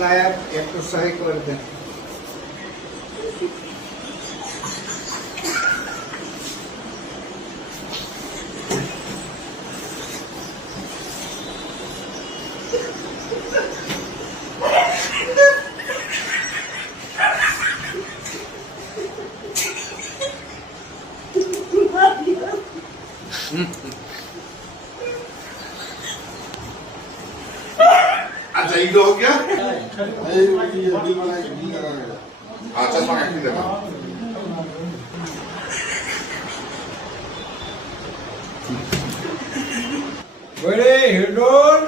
সাহেব একটু সহায় করে দেন। अच्छा ये हो गया अच्छा चश्मा एक्टिंग देखो बड़े हिडोल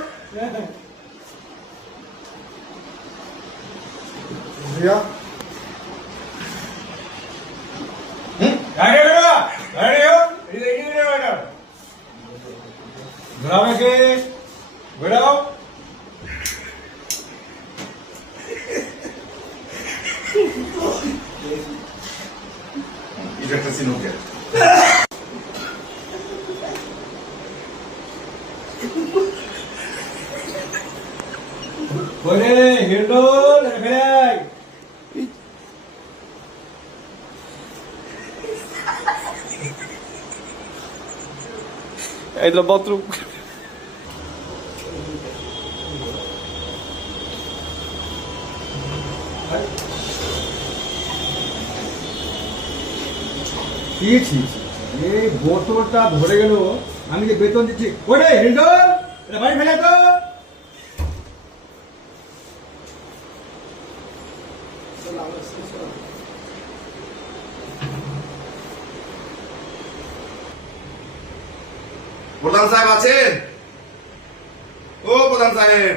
भैया गाड़ी बेटा गाड़ी हो रेडी बेटा घर में के बेटा ये একটা সিন हो गया बड़े हिडोल भाई Entra bathroom. এই বোতলটা ভরে গেল, আমি যে বেতন দিচ্ছি ওরে হিন্ডল এটা বাড়ি ফেলে তো। প্রধান সাহেব আছেন? ও প্রধান সাহেব,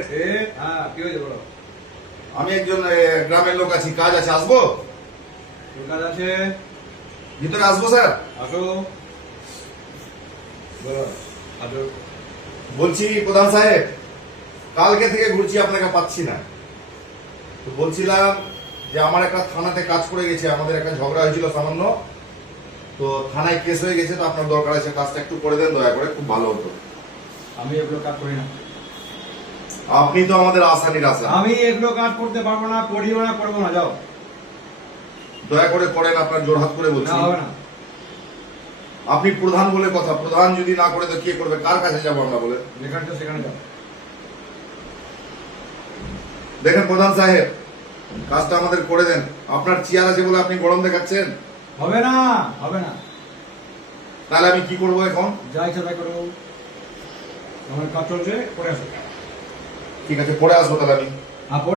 হ্যাঁ কি হয়েছে বলো? আমি একজন গ্রামের লোক আছি, কাজ আছে, আসবো? তোর কাজ আছে, ভিতরে আসবো স্যার? আসো বলো আসো। বলছি প্রধান সাহেব, কালকে থেকে ঘুরছি, আপনাকে পাচ্ছি না। তো বলছিলাম যে আমার একটা থানাতে কাজ পড়ে গেছে, আমাদের একটা ঝগড়া হয়েছিল সামান্য, তো থানায় কেস হয়ে গেছে, তো আপনার দরকার আছে, কাজটা একটু করে দেন দয়া করে, খুব ভালো হতো। আমি এগুলো কাজ করি না। আপনি তো আমাদের আসানির আশা, আমি এগুলো কাজ করতে পারবো না, করিও না, করবো না, যাও। দয়া করে করেন, আপনার জোরহাত করে না বলছি। হবে না। আপনি প্রধান বলে কথা, প্রধান যদি না করে তো কে করবে, কার কাছে যাবো আমরা বলে? যেখানে তো সেখানে যাও। দেখেন প্রধান সাহেব, কাজটা আমাদের করে দেন। আপনার চেয়ার আছে বলে আপনি গরম দেখাচ্ছেন, হবে না, হবে না। তাহলে আমি কি করবো এখন? যা ইচ্ছা তাই করো, আমার কাজ চলছে, করে আসো। ঠিক আছে, পরে আসবো তাহলে আমি।